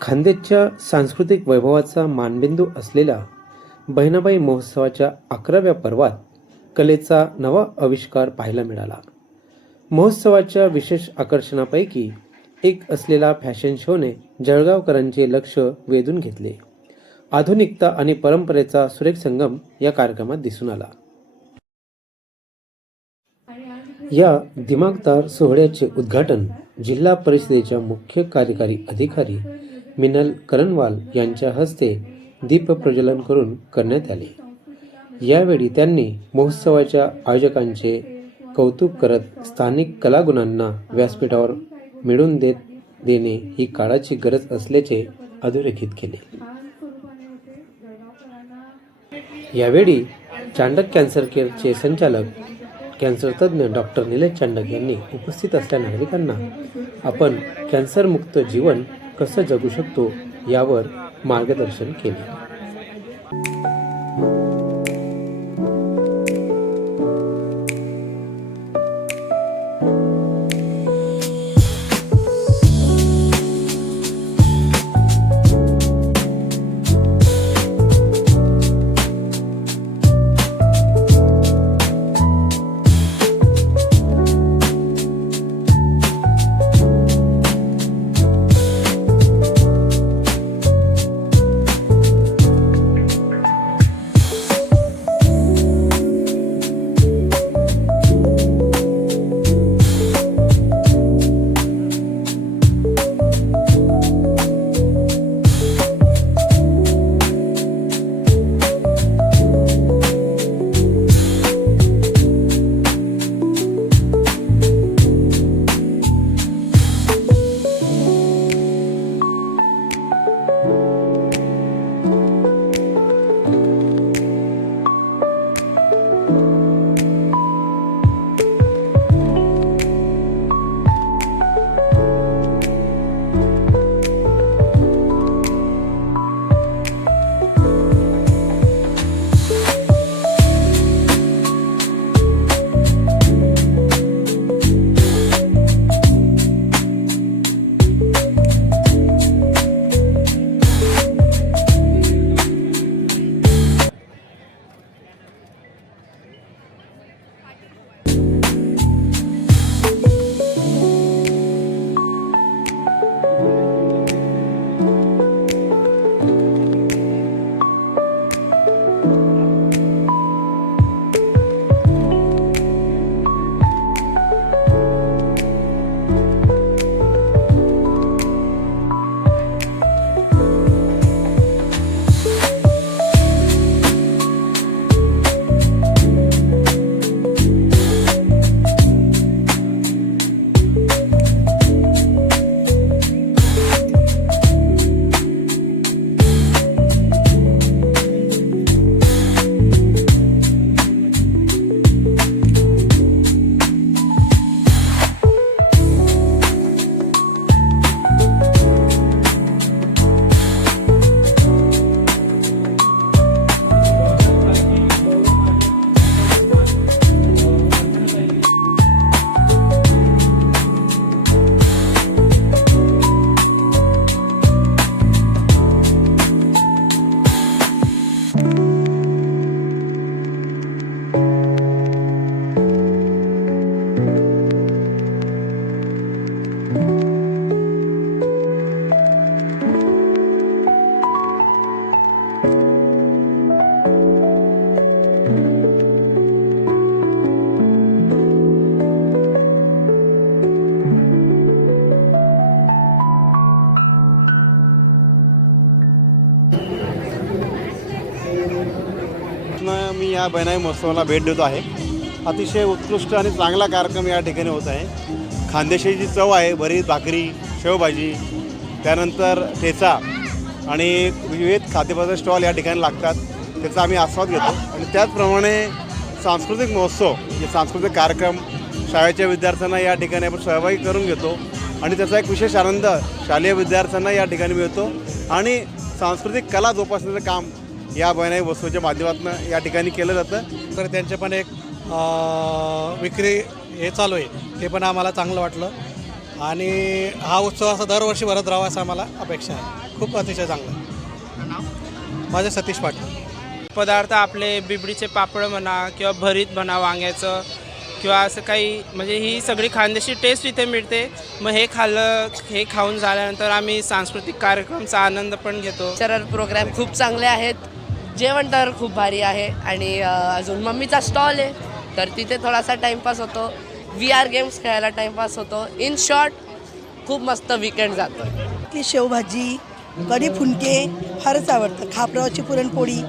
खान्देशच्या सांस्कृतिक वैभवाचा मानबिंदू असलेल्या बहिणाबाई महोत्सवाच्या 11व्या पर्वात कलेचा नवा आविष्कार पाहायला मिळाला. महोत्सवाच्या विशेष आकर्षणापैकी एक असलेला फॅशन शोने जळगावकरांचे लक्ष वेधून घेतले. आधुनिकता आणि परंपरेचा सुरेख संगम या कार्यक्रमात दिसून आला. या दिमागदार सोहळ्याचे उद्घाटन जिल्हा परिषदेच्या मुख्य कार्यकारी अधिकारी मिनल करणवाल यांच्या हस्ते दीप प्रज्वलन करून करण्यात आले. यावेळी त्यांनी महोत्सवाच्या आयोजकांचे कौतुक करत स्थानिक कलागुणांना व्यासपीठावर मिळवून देणे ही काळाची गरज असल्याचे अधोरेखित केले. यावेळी चांडक कॅन्सर केअरचे संचालक कॅन्सर तज्ज्ञ डॉक्टर निलेश चांडक यांनी उपस्थित असलेल्या नागरिकांना आपण कॅन्सरमुक्त जीवन कसं जगू शकतो यावर मार्गदर्शन केले. मी या बहिणाई महोत्सवाला भेट देतो आहे. अतिशय उत्कृष्ट आणि चांगला कार्यक्रम या ठिकाणी होत आहे. खानदेशी जी चव आहे, भरीत भाकरी, शेवभाजी, त्यानंतर ठेचा आणि विविध खाद्यपदार्थ स्टॉल या ठिकाणी लागतात. त्याचा आम्ही आस्वाद घेतो. आणि त्याचप्रमाणे सांस्कृतिक महोत्सव, जे सांस्कृतिक कार्यक्रम शाळेच्या विद्यार्थ्यांना या ठिकाणी आपण सहभागी करून घेतो आणि त्याचा एक विशेष आनंद शालेय विद्यार्थ्यांना या ठिकाणी मिळतो. आणि सांस्कृतिक कला जोपासण्याचं काम या बहिणाई महोत्सवाच्या माध्यमातून या ठिकाणी केलं जातं. तर त्यांचे पण एक विक्री हे चालू आहे, हे पण आम्हाला चांगलं वाटलं आणि हा उत्सव असा दरवर्षी भरत राहावा असं आम्हाला अपेक्षा आहे. खूप अतिशय चांगलं आहे. माझं सतीश पाटील. पदार्थ आपले बिबडीचे पापड म्हणा किंवा भरीत म्हणा वांग्याचं किंवा असं काही म्हणजे ही सगळी खानदेशी टेस्ट इथे मिळते. मग हे खाऊन झाल्यानंतर आम्ही सांस्कृतिक कार्यक्रमचा आनंद पण घेतो. कल्चरल प्रोग्राम खूप चांगले आहेत. जेवण तर खूप भारी आहे आणि अजून मम्मीचा स्टॉल आहे तर तिथे थोडासा टाईमपास होतो. VR गेम्स खेळायला टाईमपास होतो. इन शॉर्ट खूप मस्त विकेंड जातो. ती शेवभाजी, कढी फुनके फारच आवडतं. खापरावरची पुरणपोळी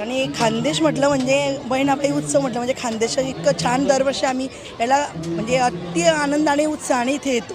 आणि खानदेश म्हटलं म्हणजे बहिणाबाई उत्सव म्हटलं म्हणजे खानदेश इतकं छान. दरवर्षी आम्ही याला म्हणजे अति आनंदाने उत्साहाने इथे येतो.